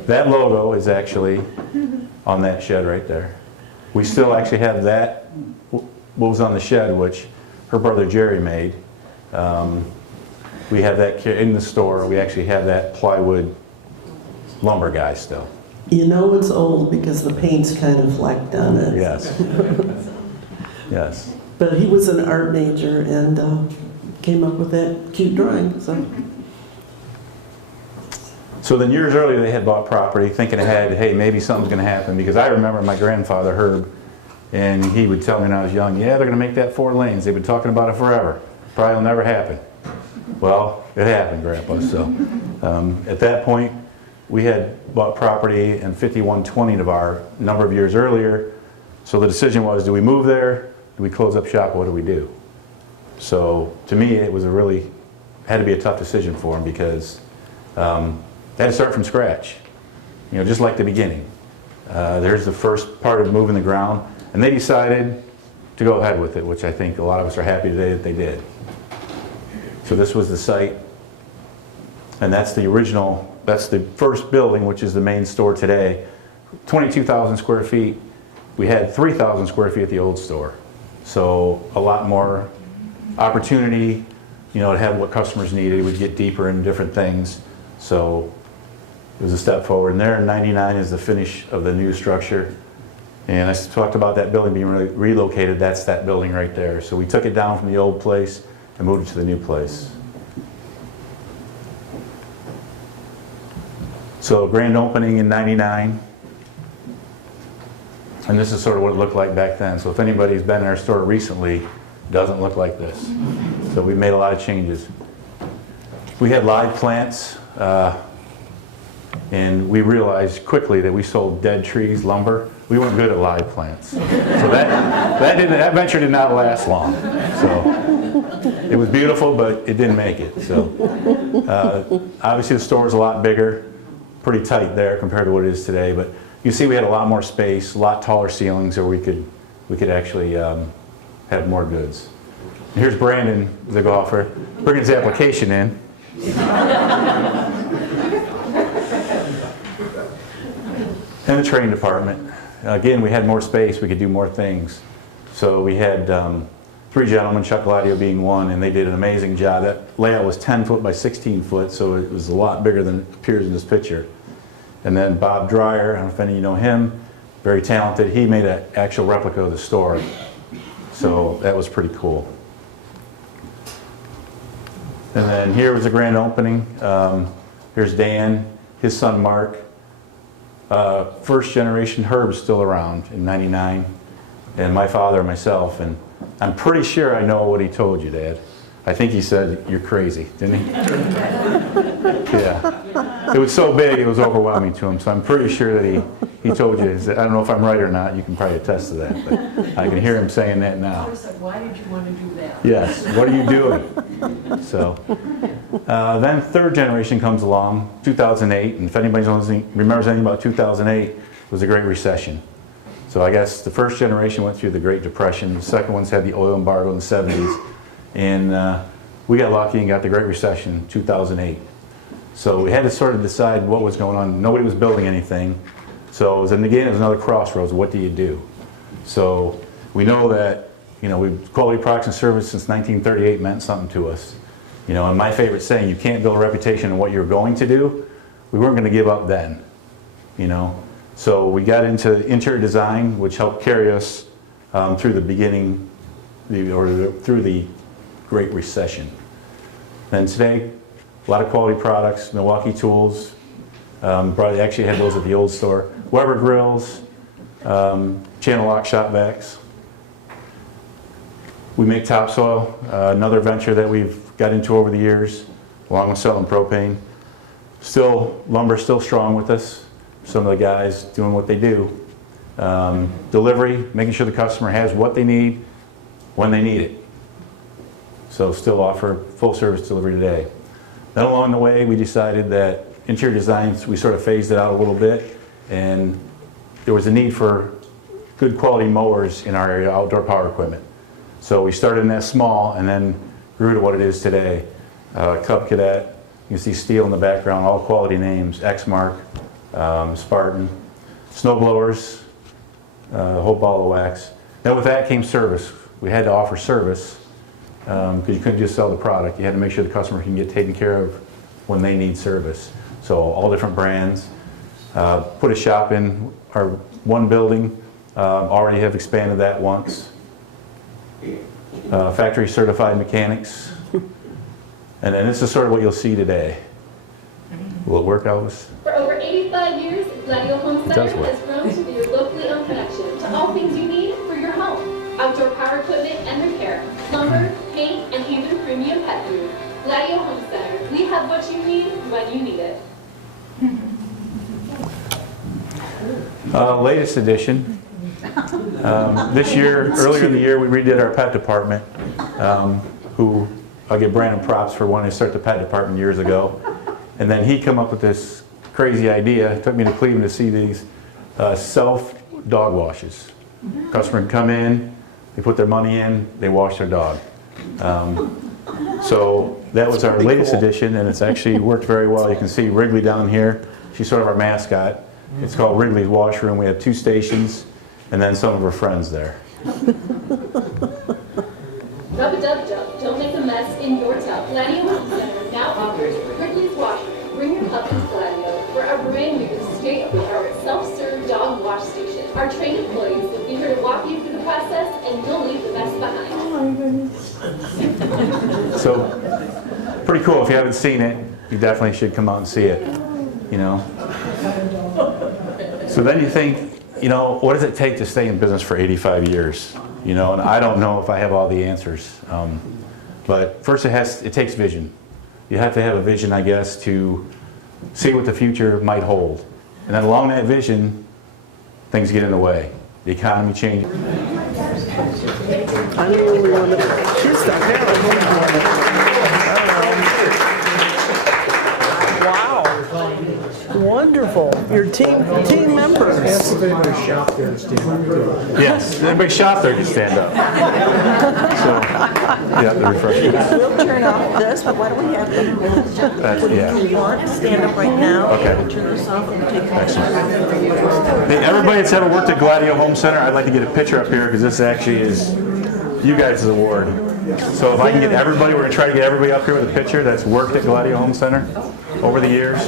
That logo is actually on that shed right there. We still actually have that, what was on the shed, which her brother Jerry made. We have that in the store. We actually have that plywood lumber guy still. You know it's old because the paint's kind of flecked on it. Yes. Yes. But he was an art major and came up with that cute drawing. So then years earlier they had bought property thinking ahead, hey, maybe something's going to happen, because I remember my grandfather, Herb, and he would tell me when I was young, yeah, they're going to make that 4 lanes. They've been talking about it forever. Probably will never happen. Well, it happened, Grandpa. So at that point, we had bought property in 5120 Navarre a number of years earlier. So the decision was, do we move there? Do we close up shop? What do we do? So to me, it was had to be a tough decision for him, because they had to start from scratch, you know, just like the beginning. There's the first part of moving the ground, and they decided to go ahead with it, which I think a lot of us are happy today that they did. So this was the site, and that's the original, that's the first building, which is the main store today. 22,000 square feet. We had 3,000 square feet at the old store. So a lot more opportunity, you know, to have what customers needed. We'd get deeper in different things. So it was a step forward. And there in 99 is the finish of the new structure. And I talked about that building being relocated. That's that building right there. So we took it down from the old place and moved it to the new place. So grand opening in 99. And this is sort of what it looked like back then. So if anybody's been in our store recently, it doesn't look like this. So we made a lot of changes. We had live plants, and we realized quickly that we sold dead trees, lumber. We weren't good at live plants. So that venture did not last long. So it was beautiful, but it didn't make it. So obviously the store is a lot bigger, pretty tight there compared to what it is today. But you see we had a lot more space, a lot taller ceilings, so we could actually have more goods. And here's Brandon, the golfer, bringing his application in. And the training department. Again, we had more space, we could do more things. So we had 3 gentlemen, Chuck Gladieux being one, and they did an amazing job. That layout was 10 foot by 16 foot, so it was a lot bigger than it appears in this picture. And then Bob Dreyer, I don't know if any of you know him, very talented. He made an actual replica of the store. So that was pretty cool. And then here was the grand opening. Here's Dan, his son Mark. First generation Herb's still around in 99. And my father and myself. And I'm pretty sure I know what he told you, Dad. I think he said, you're crazy, didn't he? Yeah. It was so big, it was overwhelming to him. So I'm pretty sure that he told you. I don't know if I'm right or not. You can probably attest to that. But I can hear him saying that now. Why did you want to do that? Yes. What are you doing? So then third generation comes along, 2008. And if anybody remembers anything about 2008, it was a Great Recession. So I guess the first generation went through the Great Depression. The second one's had the oil embargo in the 70s. And we got lucky and got the Great Recession in 2008. So we had to sort of decide what was going on. Nobody was building anything. So again, it was another crossroads. What do you do? So we know that, you know, quality products and service since 1938 meant something to us. You know, and my favorite saying, you can't build a reputation on what you're going to do. We weren't going to give up then, you know. So we got into interior design, which helped carry us through the beginning, through the Great Recession. And today, a lot of quality products, Milwaukee tools, probably actually had those at the old store, Weber grills, channel lock shop vacs. We make topsoil, another venture that we've got into over the years, along with selling propane. Still, lumber's still strong with us. Some of the guys doing what they do. Delivery, making sure the customer has what they need when they need it. So still offer full service delivery today. Then along the way, we decided that interior designs, we sort of phased it out a little bit, and there was a need for good quality mowers in our area, outdoor power equipment. So we started in that small and then grew to what it is today. Cub Cadet, you can see Steel in the background, all quality names, Exmark, Spartan, snow blowers, a whole ball of wax. Then with that came service. We had to offer service because you couldn't just sell the product. You had to make sure the customer can get taken care of when they need service. So all different brands. Put a shop in our one building. Already have expanded that once. Factory certified mechanics. And then this is sort of what you'll see today. Will it work, Elvis? For over 85 years, Gladieux Home Center has grown to be your locally owned connection to all things you need for your home. Outdoor power equipment and repair, lumber, paint, and even premium pet food. Gladieux Home Center, we have what you need when you need it. Latest edition. This year, earlier in the year, we redid our pet department, who I'll give Brandon props for wanting to start the pet department years ago. And then he came up with this crazy idea. It took me to Cleveland to see these self dog washes. Customer can come in, they put their money in, they wash their dog. So that was our latest edition, and it's actually worked very well. You can see Wrigley down here. She's sort of our mascot. It's called Wrigley's Washroom. We have 2 stations, and then some of her friends there. Rub-a-dub-dub, don't make a mess in your tub. Gladieux Home Center now offers Wrigley's Washroom. Bring your puppy to Gladieux for our brand new state-of-the-art self-serve dog wash station. Our trained employees will be here to walk you through the process, and you'll leave the mess behind. Oh my goodness. So, pretty cool. If you haven't seen it, you definitely should come out and see it, you know. So then you think, you know, what does it take to stay in business for 85 years? You know, and I don't know if I have all the answers. But first it takes vision. You have to have a vision, I guess, to see what the future might hold. And then along that vision, things get in the way. The economy changes. I'm the only one that, she's stuck there. Wow. Wonderful. Your team members. Ask if anybody shop there and stand up too. Yes, everybody shop there can stand up. So, yeah, the refreshments. We'll turn off this, but why don't we have them? Yeah. If you want to stand up right now, Okay. we'll turn this off and take Excellent. Hey, everybody that's ever worked at Gladieux Home Center, I'd like to get a picture up here because this actually is you guys' award. So if I can get everybody, we're going to try to get everybody up here with a picture that's worked at Gladieux Home Center over the years.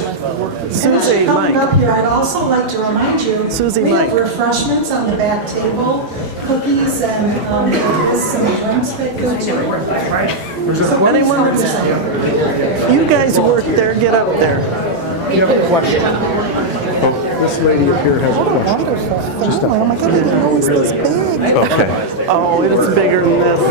Susie, Coming Mike. up here, I'd also like to remind you, Susie, we have Mike. refreshments on the back table, cookies and some drinks back there too. So Anyone please help that's, yourself. you guys work there, get up there. You have a question? This lady up here has a question. Just Oh my God, I didn't know it was this big. Okay. Oh, it's bigger than this. A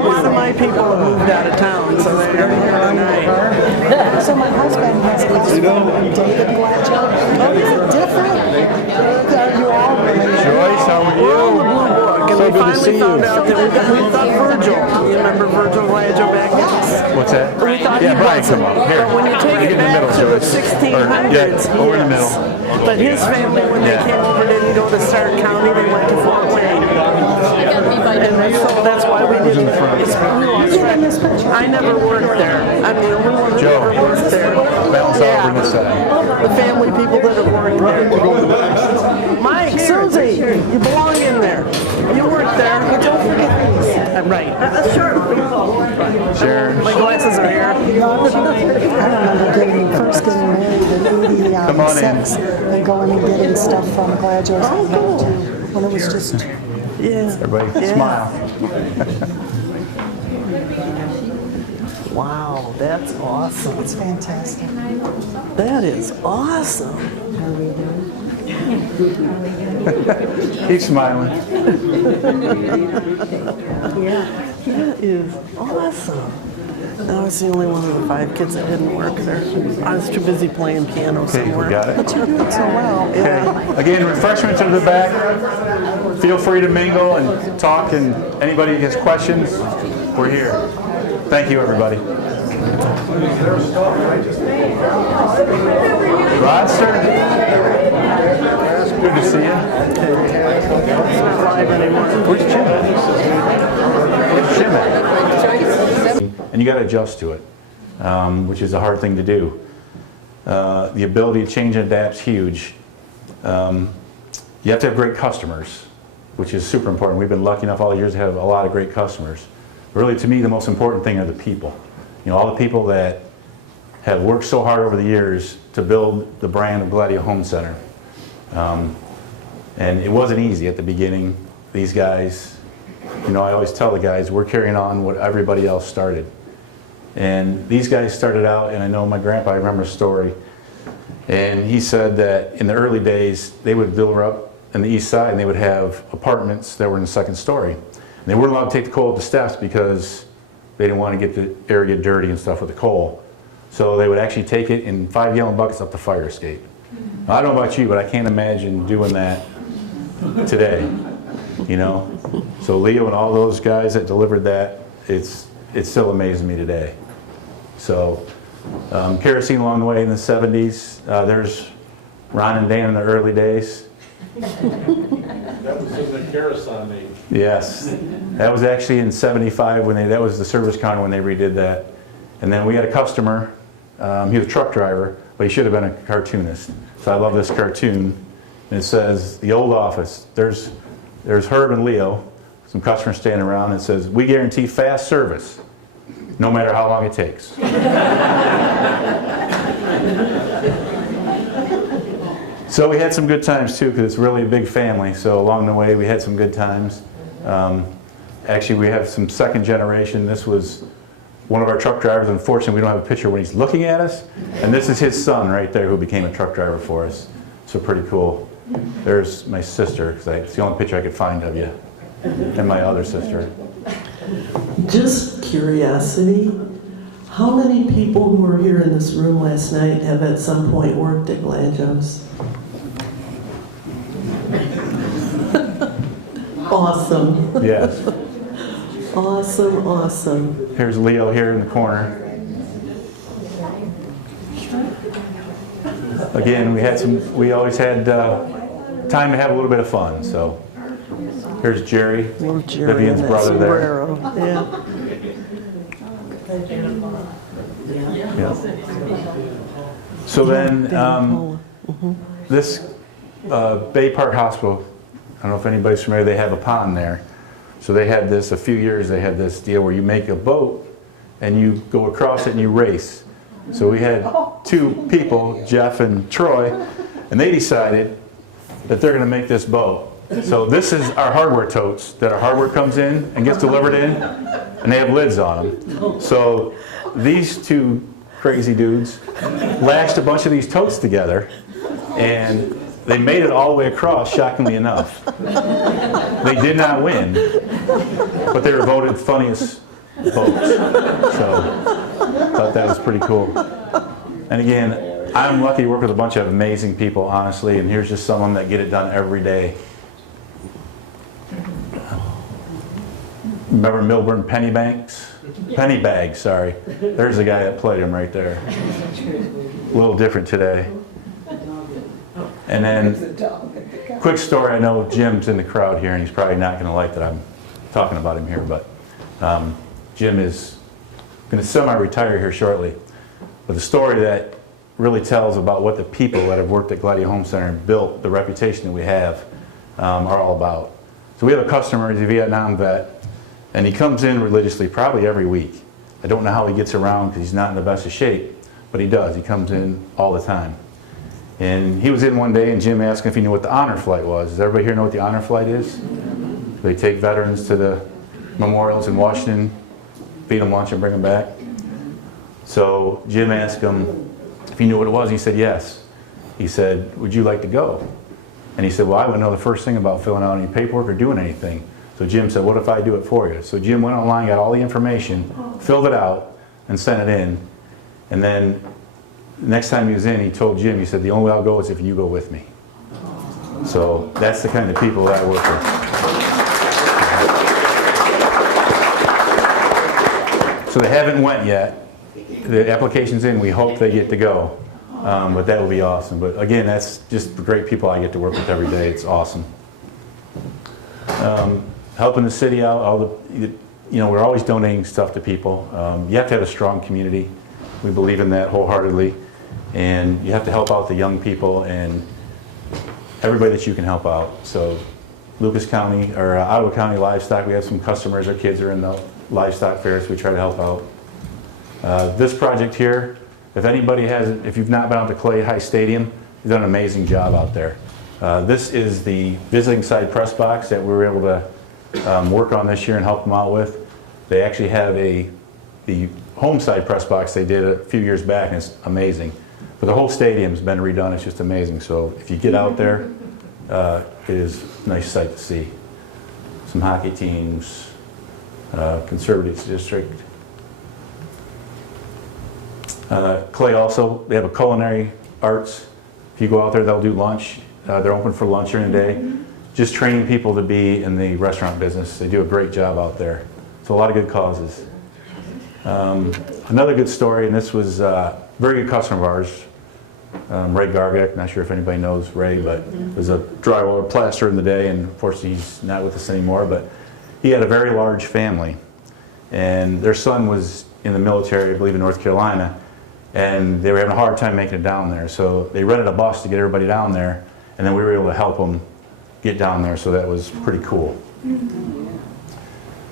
lot of my people have moved out of town, so they're here tonight. So my husband has a best friend named David Gladieux. Oh, yeah, different. You all related. Joyce, how are We're on the you? Blue Book, and So we good to finally see found you. out that we thought Virgil. You remember Virgil Gladieux back then? What's that? We thought Yeah, he Brian, wasn't. come on. Here. But when you take Get it in the back middle, to the Joyce. 1600s, Yeah, over in the yes. middle. But his family, when they came over, didn't go to Stark County. They went to Fort Wayne. And so that's why we didn't. I never worked there. I'm the only one that Joe. ever worked there. Bounce over on this side. The family people that have worked there. Mike, Susie, you belong in there. You work there. But don't forget these. Right. Sharon. My glasses are here. I remember first getting married in Come on in. '86 and going and getting stuff from Gladieux when it was just. Yeah. Everybody Yeah. smile. Wow, that's awesome. It's fantastic. That is awesome. Keep smiling. Yeah, that is awesome. I was the only one of the 5 kids that didn't work there. I was too busy playing piano Okay, somewhere. we got it. But you did so well. Yeah. Okay. Again, refreshments in the back. Feel free to mingle and talk, and anybody has questions, we're here. Thank you, everybody. Rod, sir. Good to see you. It's not live anymore. Where's Jim? Where's Jim at? And you got to adjust to it, which is a hard thing to do. The ability to change and adapt is huge. You have to have great customers, which is super important. We've been lucky enough all the years to have a lot of great customers. Really, to me, the most important thing are the people. You know, all the people that have worked so hard over the years to build the brand of Gladieux Home Center. And it wasn't easy at the beginning. These guys, you know, I always tell the guys, we're carrying on what everybody else started. And these guys started out, and I know my grandpa, I remember a story, and he said that in the early days, they would deliver up in the east side, and they would have apartments that were in the second story. And they weren't allowed to take the coal up the steps because they didn't want to get the area dirty and stuff with the coal. So they would actually take it in 5-gallon buckets up the fire escape. Now, I don't know about you, but I can't imagine doing that today, you know? So Leo and all those guys that delivered that, it still amazes me today. So kerosene along the way in the 70s. There's Ron and Dan in the early days. That was in the kerosene age. Yes, that was actually in 75 when that was the service counter when they redid that. And then we had a customer, he was a truck driver, but he should have been a cartoonist. So I love this cartoon. And it says, the old office, there's Herb and Leo, some customers standing around, and it says, we guarantee fast service, no matter how long it takes. So we had some good times too, because it's really a big family. So along the way, we had some good times. Actually, we have some second generation. This was one of our truck drivers. Unfortunately, we don't have a picture when he's looking at us. And this is his son right there who became a truck driver for us. So pretty cool. There's my sister, because it's the only picture I could find of you. And my other sister. Just curiosity, how many people who were here in this room last night have at some point worked at Gladieux's? Awesome. Yes. Awesome, awesome. Here's Leo here in the corner. Again, we always had time to have a little bit of fun. So here's Jerry, Vivian's brother there. Yeah. So then this Bay Park Hospital, I don't know if anybody's familiar, they have a pond there. So they had this, a few years they had this deal where you make a boat and you go across it and you race. So we had 2 people, Jeff and Troy, and they decided that they're going to make this boat. So this is our hardware totes that our hardware comes in and gets delivered in, and they have lids on them. So these 2 crazy dudes lashed a bunch of these totes together, and they made it all the way across, shockingly enough. They did not win, but they were voted funniest boats. So I thought that was pretty cool. And again, I'm lucky to work with a bunch of amazing people, honestly, and here's just some of them that get it done every day. Remember Milburn Pennybags, sorry. There's the guy that played him right there. A little different today. And then, quick story, I know Jim's in the crowd here, and he's probably not going to like that I'm talking about him here, but Jim is going to semi-retire here shortly. But the story that really tells about what the people that have worked at Gladieux Home Center and built the reputation that we have are all about. So we have a customer, he's a Vietnam vet, and he comes in religiously probably every week. I don't know how he gets around because he's not in the best of shape, but he does. He comes in all the time. And he was in one day and Jim asked him if he knew what the honor flight was. Does everybody here know what the honor flight is? They take veterans to the memorials in Washington, feed them lunch and bring them back. So Jim asked him if he knew what it was. He said yes. He said, would you like to go? And he said, well, I wouldn't know the first thing about filling out any paperwork or doing anything. So Jim said, what if I do it for you? So Jim went online, got all the information, filled it out, and sent it in. And then the next time he was in, he told Jim, he said, the only way I'll go is if you go with me. So that's the kind of people that I work with. So they haven't went yet. The application's in. We hope they get to go. But that would be awesome. But again, that's just the great people I get to work with every day. It's awesome. Helping the city out, we're always donating stuff to people. You have to have a strong community. We believe in that wholeheartedly. And you have to help out the young people and everybody that you can help out. So Lucas County, or Ottawa County Livestock, we have some customers, our kids are in the livestock fairs, so we try to help out. This project here, if you've not been out to Clay High Stadium, you've done an amazing job out there. This is the visiting side press box that we were able to work on this year and help them out with. They actually have the home side press box they did a few years back, and it's amazing. But the whole stadium's been redone. It's just amazing. So if you get out there, it is a nice sight to see. Some hockey teams, conservative district. Clay also, they have a culinary arts. If you go out there, they'll do lunch. They're open for lunch during the day. Just training people to be in the restaurant business. They do a great job out there. So a lot of good causes. Another good story, and this was a very good customer of ours, Ray Gargak. Not sure if anybody knows Ray, but was a drywall plasterer in the day, and unfortunately he's not with us anymore. But he had a very large family, and their son was in the military, I believe in North Carolina, and they were having a hard time making it down there. So they rented a bus to get everybody down there, and then we were able to help them get down there, so that was pretty cool.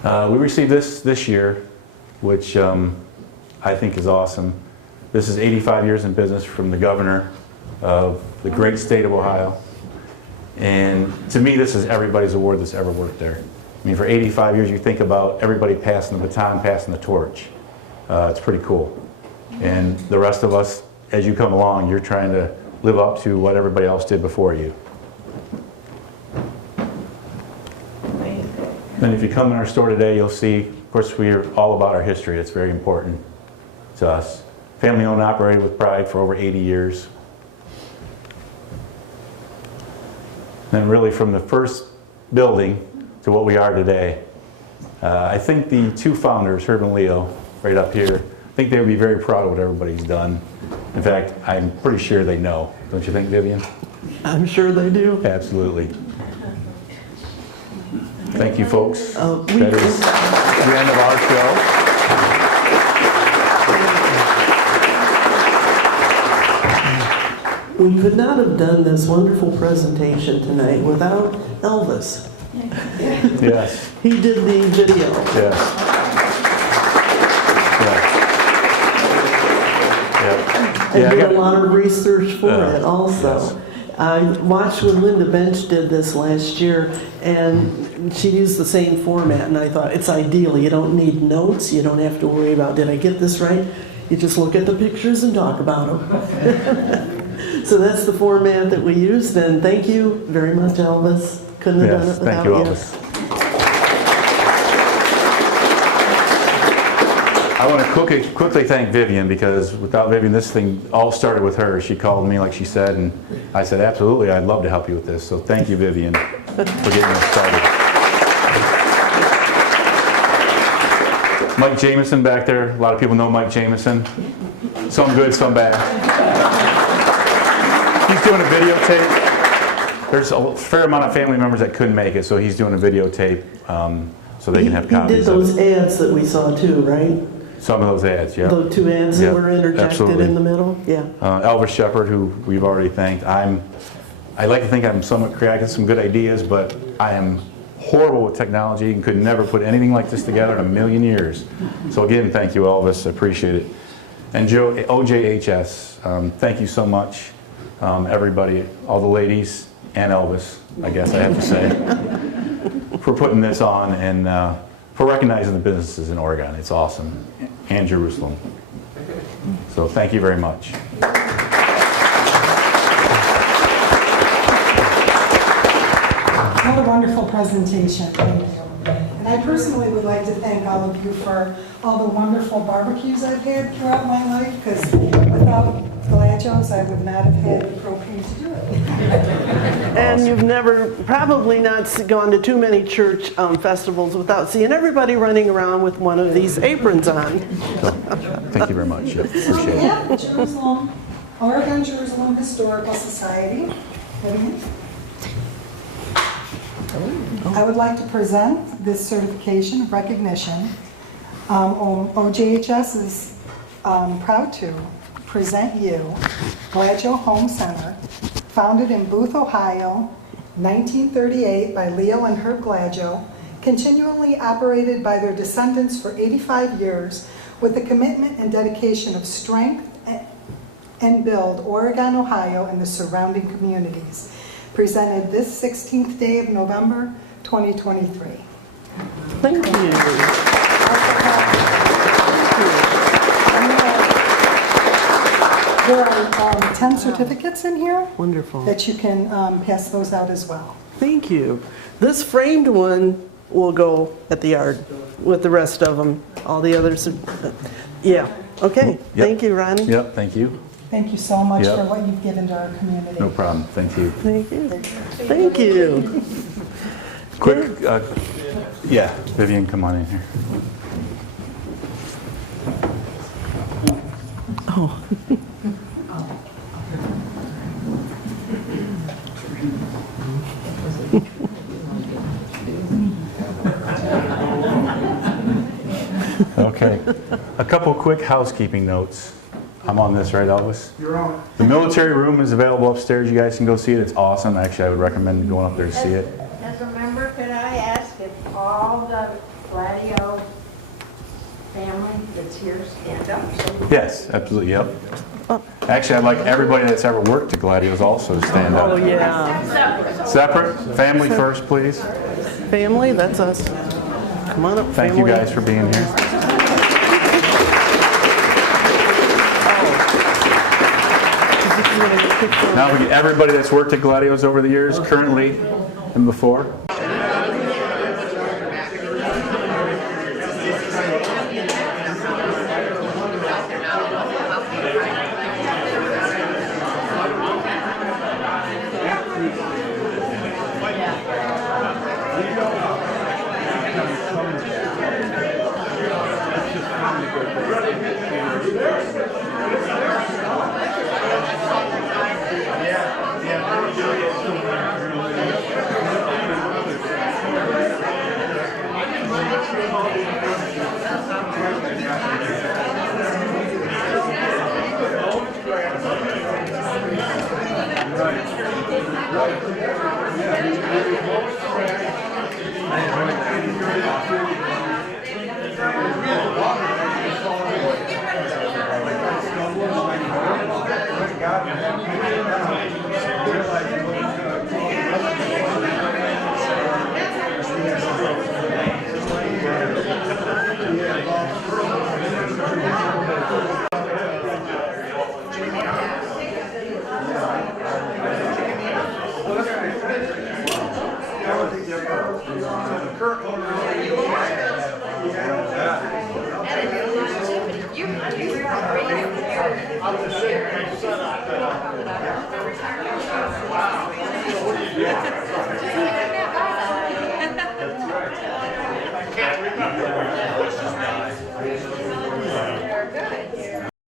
We received this year, which I think is awesome. This is 85 years in business from the governor of the great state of Ohio. And to me, this is everybody's award that's ever worked there. I mean, for 85 years, you think about everybody passing the baton, passing the torch. It's pretty cool. And the rest of us, as you come along, you're trying to live up to what everybody else did before you. Then if you come in our store today, you'll see, of course, we're all about our history. It's very important to us. Family owned and operated with pride for over 80 years. Then really from the first building to what we are today, I think the two founders, Herb and Leo, right up here, I think they would be very proud of what everybody's done. In fact, I'm pretty sure they know. Don't you think, Vivian? I'm sure they do. Absolutely. Thank you, folks. We- That is the end of our show. We could not have done this wonderful presentation tonight without Elvis. Yes. He did the video. Yes. Yeah. And I did got a lot of research for Yeah. it also. Yes. I watched when Linda Bench did this last year, and she used the same format, and I thought it's ideal. You don't need notes. You don't have to worry about, did I get this right? You just look at the pictures and talk about them. So that's the format that we used, and thank you very much, Elvis. Couldn't have done it Yes, without thank you, you. Elvis. I want to quickly thank Vivian, because without Vivian, this thing all started with her. She called me, like she said, and I said, absolutely, I'd love to help you with this. So thank you, Vivian, for getting us started. Mike Jameson back there. A lot of people know Mike Jameson. Some good, some bad. He's doing a videotape. There's a fair amount of family members that couldn't make it, so he's doing a videotape so they can have He copies did of those it. ads that we saw too, right? Some of those ads, yeah. The two ads that Yeah, were interjected absolutely. in the middle? Yeah. Elvis Shepard, who we've already thanked. I like to think I'm somewhat creative, some good ideas, but I am horrible with technology and could never put anything like this together in a million years. So again, thank you, Elvis. I appreciate it. And Joe, OJHS, thank you so much, everybody, all the ladies, and Elvis, I guess I have to say, for putting this on and for recognizing the businesses in Oregon. It's awesome. And Jerusalem. So thank you very much. presentation. Thank you. And I personally would like to thank all of you for all the wonderful barbecues I've had throughout my life, because without Gladieux, I would not have had the propane to do it. And you've never, probably not gone to too many church festivals without seeing everybody running around with one of these aprons on. Thank you very much. Yep, So we appreciate it. have the Oregon Jerusalem Historical Society. I would like to present this certification of recognition. OJHS is proud to present you Gladieux Home Center, founded in Booth, Ohio, 1938 by Leo and Herb Gladieux, continually operated by their descendants for 85 years with the commitment and dedication of strength and build Oregon, Ohio, and the surrounding communities. Presented this 16th day of November, 2023. Thank you. There are 10 certificates in here. Wonderful. That you can pass those out as well. Thank you. This framed one will go at the yard with the rest of them. All the others, yeah. Okay. Yep. Thank you, Ronnie. Yep, thank you. Thank you so much Yep. for what you've given to our community. No problem. Thank you. Thank you. Thank you. Quick, yeah, Vivian, come on in here. Oh. Okay. A couple quick housekeeping notes. I'm on this, right, Elvis? You're on. The military room is available upstairs. You guys can go see it. It's awesome. Actually, I would recommend going up there to see it. As a member, could I ask if all the Gladieux family that's here stand up? Yes, absolutely, yep. Actually, I'd like everybody that's ever worked at Gladieux also to stand up. Oh, yeah. Separate? Family first, please. Family, that's us. Come on up, family. Thank you guys for being here. Now we get everybody that's worked at Gladieux over the years, currently and before.